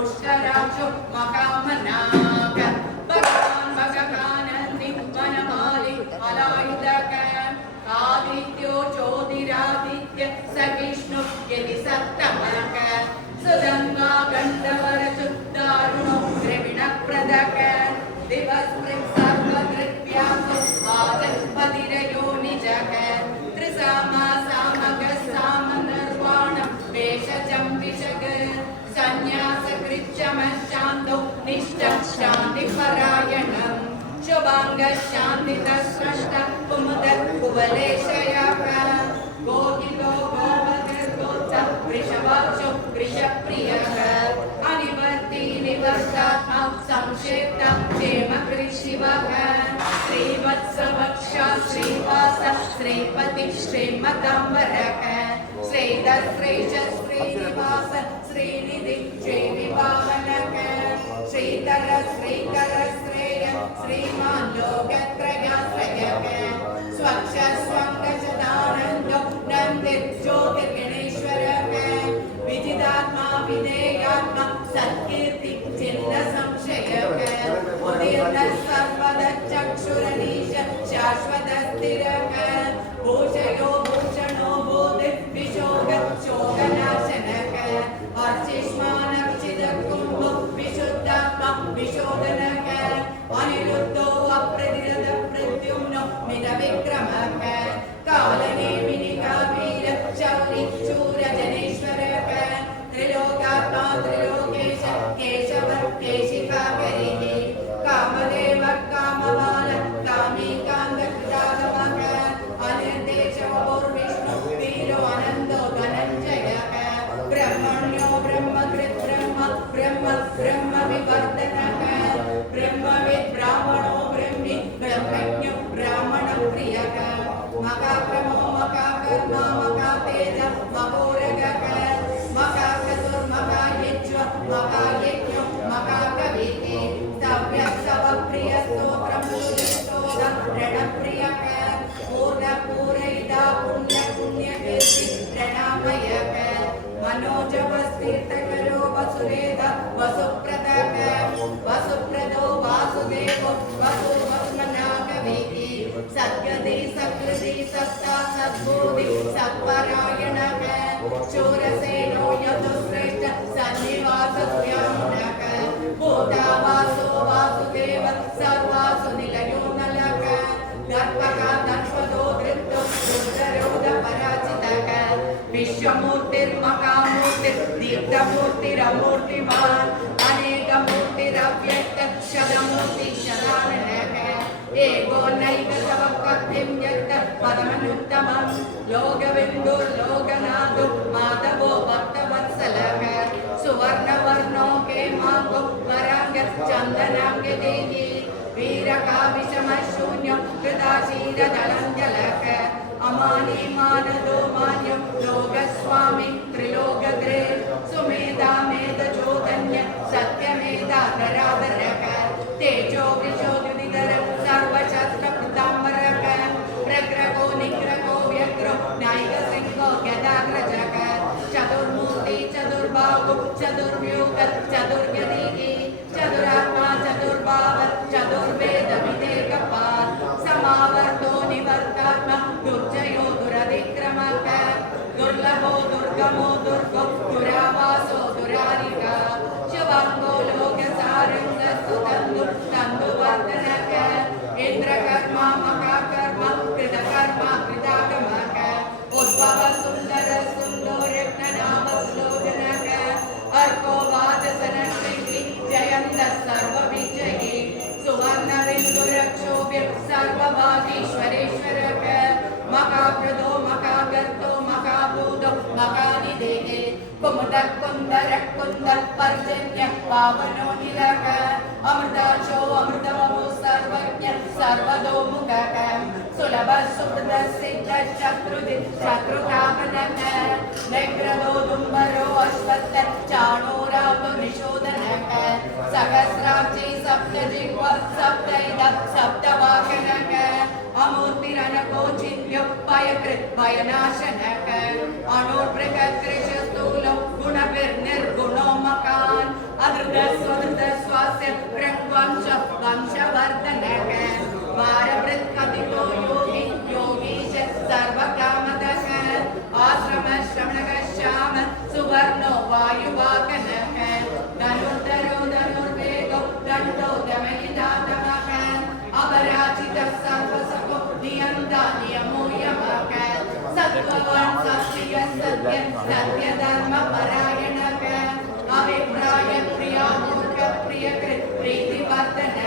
पुष्कराक्षो महामनाक भगवान् भगवानन्दि वनमालि अलायुधक आदित्यो ज्योतिरादित्य स विष्णु यदि सप्तमक सुगन्धा गन्धवर शुद्धारुणो द्रविणप्रदक दिवस्पृक् सर्वदृक्व्यासो वाचस्पतिरयो निजक त्रिसामा सामक सामनिर्वाणं वेषजं विशग संन्यासकृच्छमशान्तो निष्ठं शान्तिपरायणम् शुभांगः शान्तितस्रष्टा कुमुदः कुवलेशयः गोहितो गोपतिर्गोप्ता वृषभाक्षो वृषप्रियः अनिवर्ति निवर्तात्मा संक्षेप्ता क्षेमकृशिवः श्रीवत्सवक्षा श्रीवास श्रीपति श्रीमताम्बरः श्रीदश्रीश श्रीनिवास श्रीनिधि श्रीविभावनः श्रीधर श्रीकर श्रेय श्रीमान् लोकत्रयाश्रयः स्वच्छ स्वङ्गशदानन्दो नन्दिर्ज्योतिर्गणेश्वरः विजितात्मा विधेयात्मा सत्कीर्ति चिन्ह संशयः उदीर्णः सर्वदचक्षुरनीश शाश्वतस्थिरः भूषयो भूषणो बोधि विशोगनाशनः अर्चिष्मानक्षिदकुम्भो विशुद्धात्मा विशोधनः अनिरुद्धो अप्रतिरथ प्रद्युम्नो मिनविक्रमः कालनेमिनिकावीर शौरि शूरजनेश्वरः त्रिलोकात्मा त्रिलोकेश केशव केशिकाकरिः कामदेव कामबाल कामीकान्तरागमः अनिर्देशवोर्विष्णु वीरो अनन्दो धनञ्जयः ब्रह्मण्यो ब्रह्मकृत् ब्रह्म ब्रह्म ब्रह्म विवर्धनः ब्रह्मविद् ब्राह्मणो ब्रह्मि ब्रह्मज्ञो ब्राह्मणप्रियः मकाक्रमो मकाकर्मा मकातेज मकोरगः मकाक्रतुर्मकायज्व मकायज्ञो मकाकविः स्तव्यस्तवप्रियस्तोत्रमुदस्तोद रणप्रियः पूर्णपूरयिता पुण्यपुण्यकीर्ति प्रणामयः मनोजवस्तीर्थकरो वसुरेद वसुप्रदः वसुप्रदो वासुदेवो वसुवस्मनाकविः सद्गति सकृति सत्ता सद्बोधि सत्परायणः शूरसेनो यदुश्रेष्ठ सन्निवासस्यामुनः भूतावासो वासुदेव सर्वासु निलयो नलः दर्पका दर्पदो धृतो रुद्ररोध पराजितः विश्वमूर्तिर्महामूर्तिर्दीप्तमूर्तिरमूर्तिमान् अनेकमूर्तिरव्यक्त शतमूर्ति शताननः एको नैव तव कथ्यं यत् पदमनुत्तमं लोकबिन्दुर्लोकनाथो माधवो भक्तवत्सलः सुवर्णवर्णो केमाङ्गो वराङ्गश्चन्दनाङ्गदेहि वीरकाविशमशून्यो कृताशीरदलञ्जलः अमानी मानदो मान्यो लोकस्वामी त्रिलोकग्रे सुमेधा मेधचोदन्य सत्यमेधाधराधरः तेजो विशोद्युदिधर सर्वशस्त्रकृताम्बरः प्रग्रहो निग्रहो व्यग्रो नायकसिंहो गदाग्रजः चतुर्मूर्ति चतुर्बाहु चतुर्व्यूह चतुर्गतिः चतुरात्मा चतुर्भाव चतुर्वेद विदेकपात् समावर्तो निवर्तात्मा दुर्जयो दुरधिक्रमः दुर्लभो दुर्गमो दुर्गो दुरावासो दुरारिका शुभाङ्गो लोकसारङ्गस्तुतन्दु तन्दुवर्धनः इन्द्रकर्मा महाकर्मा कृतकर्मा कृतागमः उद्भव सुन्दर सुन्दो रत्ननाम श्लोचनः अर्को वाचसनश्रीः जयन्तः सर्वविजयी सुवर्णबिन्दुरक्षोभ्य सर्वभागीश्वरेश्वरः महाप्रदो महागर्तो महाभूतो महानिधेः कुमुदः कुन्दरः कुन्दः पर्जन्य पावनो निलः अमृताक्षो अमृतमो सर्वज्ञ सर्वतोमुखः सुलभः सुहृदः सिद्धः शत्रुजित् शत्रुकामनः व्यग्रदो दुम्बरो अश्वत्थः चाणूरातो निशोधनः सहस्राक्षी सप्तजिह्व सप्तैद सप्तवाहनः अमूर्तिरनकोचिन्यो भयकृत् भयनाशनः अणुर्बृहत्कृशस्थूलो गुणभिर्निर्गुणो मकान् वंशवर्धनः वारवृत्कथितो योगी योगीश सर्वकामदः आश्रमश्रमणः श्याम सुवर्णो वायुवाहनः धनुर्धरो धनुर्वेगो दण्डो दमयितातमः अपराजितः सर्वसको नियन्ता नियमो यमः सत्त्ववान् सत्य सत्य सत्यधर्मपरायणः अभिप्राय प्रियामूर्ख प्रियकृत् प्रीतिवर्धनः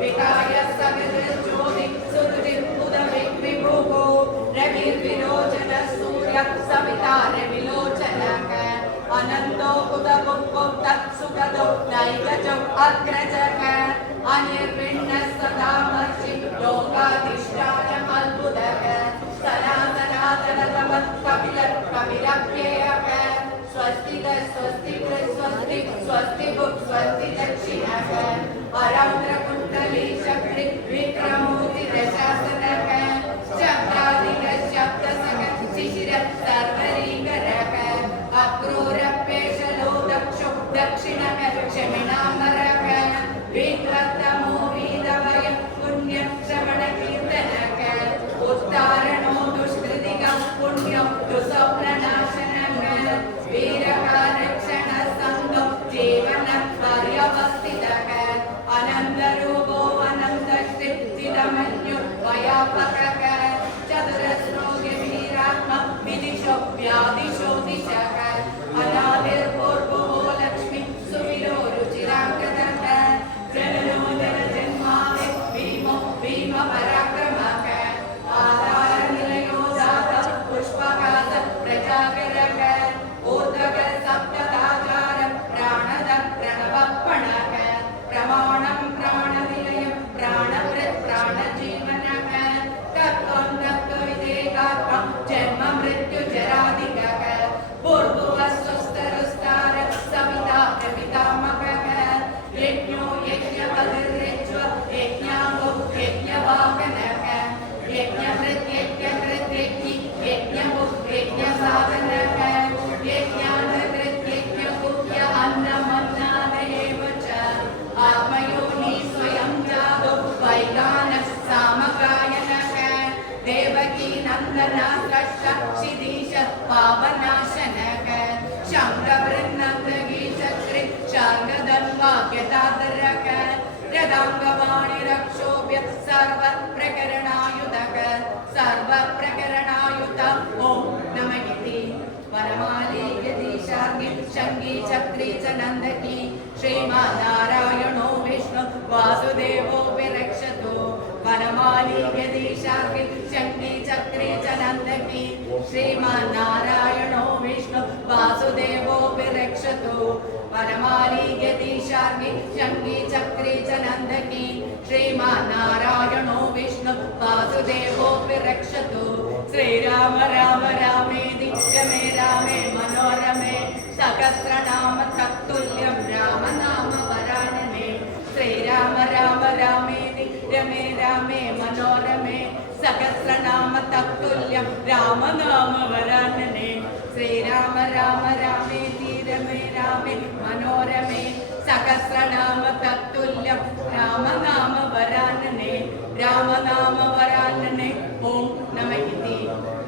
विकाय सगृज्योति सुहृदुदविभुः रविर्विलोचन सूर्य सविता रविलोचनः अनन्तो उदभुक्को तत्सुगतो नैकजो अग्रजः अनिर्विण्णः सदा मर्षि लोकाधिष्ठानमद्भुतः सनातनातनतम कपिलप्येयः स्वस्ति स्वस्ति स्वस्ति स्वस्ति भुक् स्वस्ति दक्षिणः परौद्रकुण्डली चक्रि विक्रमूर्ति दशासनः शब्दादिनः शब्दसः शिशिर सर्वरीकरः अक्रूरपेशलो दक्षो दक्षिणः क्षमिणामरः विक्रतमो वीरवय पुण्यं श्रवणकीर्तनः उत्तारणो दुष्कृतिकं पुण्यं दुःस्वप्ननाशनः वीरः रक्षण संगं जीवनं पर्यवस्थितः अनन्तरूपो अनन्तस्थितिदमन्यो वयापकः चतुरस्रो वीरात्मा विदिशो व्यादिशो दिशः अनादिर्पूर्वो लक्ष्मी सुविरो रुचिराकृतः जननो जनजन्मादि भीमो भीमपराक्रमः आधारनिलयो दातः पुष्पकास प्रजाकरः ऊर्ध्वः सप्तदाचार प्राणद प्रणवपणः प्रमाणं प्राणनिलयं प्राणभृत् प्राणजीवनः तत्त्वं तत्त्वविदेकात्मं जन्म मृत्युजरादिकः पूर्वस्वस्तरुस्तार सविता प्रपितामहः यज्ञो यज्ञपतिर्यज्व यज्ञाङ्गो यज्ञवाहनः यज्ञभृत् यज्ञकृत् यज्ञि यज्ञभुक् यज्ञसाधनः यज्ञानकृत् यज्ञभुक्य अन्नमन्नादयेव च आत्मयोनि स्वयं जातो वैगानः सामगायनः देवकी नन्दना कष्ट शिरीष पावनाशनः शङ्खवृन्नन्दगी चक्रि शार्ङ्गधन्वाक्यतादरः रदाङ्गवाणिरक्षोभ्य सर्वप्रकरणायुधः सर्वप्रकरणायुध ॐ नमः इति वनमाली यदीशार्ङ्गी शङ्गी चक्री च नन्दकी श्रीमान्नारायणो विष्णु वासुदेवोऽपि रक्षतु वनमाली यदीशार्ङ्गी शङ्गी चक्री च नन्दकी श्रीमान्नारायणो विष्णु वासुदेवोऽपि रक्षतु वनमाली यदीशार्ङ्गी शङ्गी चक्री च नन्दकी श्रीमान्नारायणो विष्णु वासुदेवोऽपि रक्षतु श्रीराम राम रामेति रमे रामे मनोरमे सहस्रनाम तत्तुल्यं रामनाम वरानने श्रीराम राम रामेति रमे रामे मनोरमे सहस्रनाम तत्तुल्यं रामनाम वरानने श्रीराम राम रामेति रमे रामे मनोरमे सहस्रनाम तत्तुल्यं रामनाम वरानने रामनाम वरानने ॐ नमः इति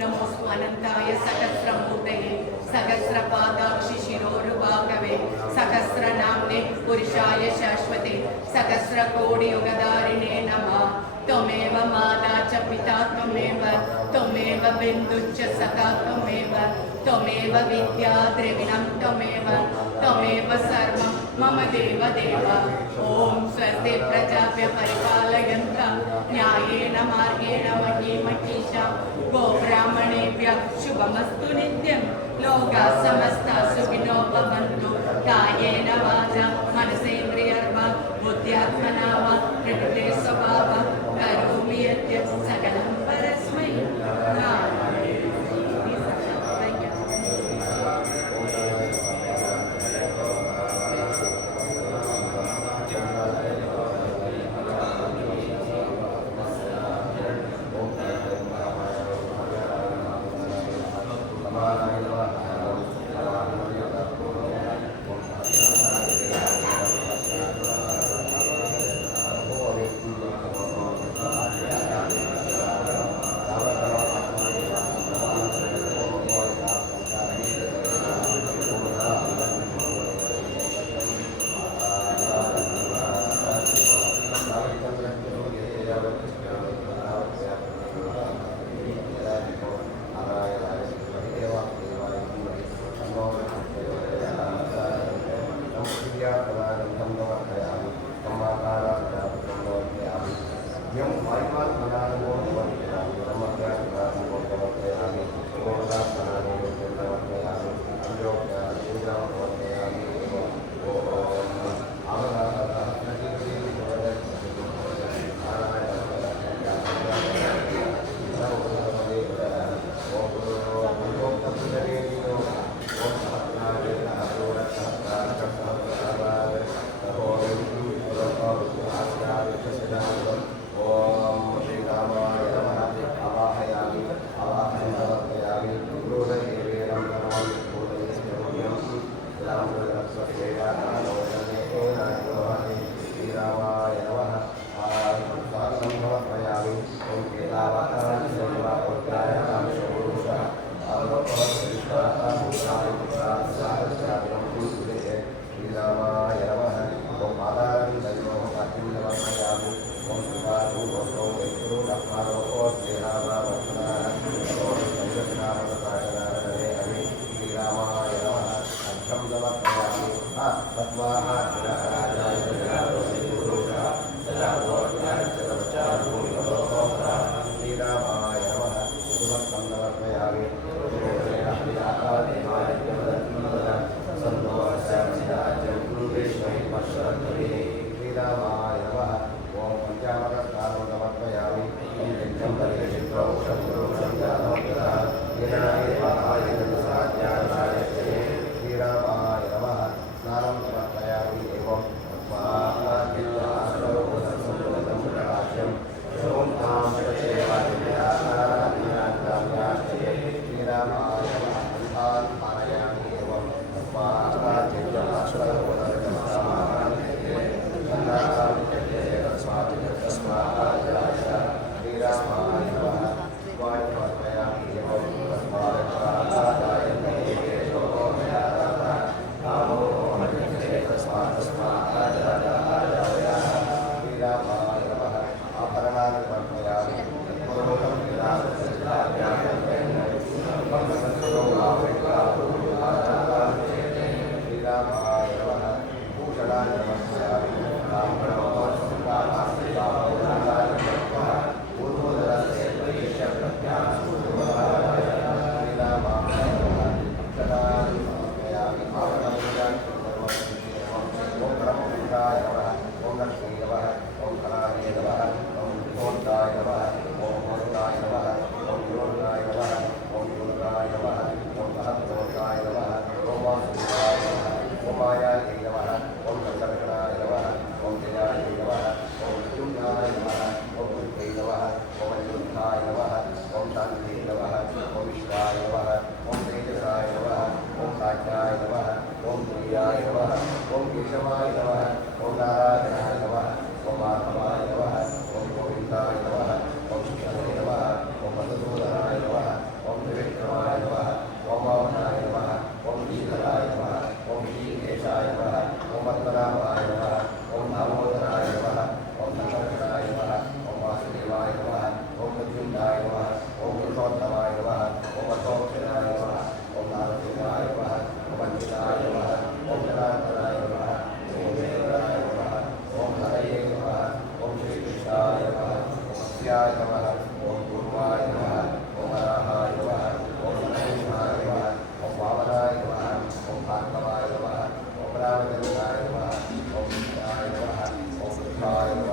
नमोऽस्तु अनन्ताय सहस्रमूर्तये सहस्रपादाक्षि शिरोरुबाहवे सहस्रनाम्ने पुरुषाय शाश्वते सहस्रकोटियुगधारिणे नमः त्वमेव माता च पिता त्वमेव त्वमेव बिन्दुश्च सखा त्वमेव त्वमेव विद्या द्रविणं त्वमेव त्वमेव सर्वं मम देव देव ॐ स्वस्ति प्रजाभ्य परिपालयन्तः न्यायेन मार्गेण महीं महिषां गोब्राह्मणेभ्यः शुभमस्तु नित्यं लोकाः समस्ताः सुखिनो भवन्तु कायेन वाचा मनसेन्द्रियर्वा बुद्ध्यात्मना वा प्रकृते स्वभावः करोमि यद्यत् सकलं परस्मै Om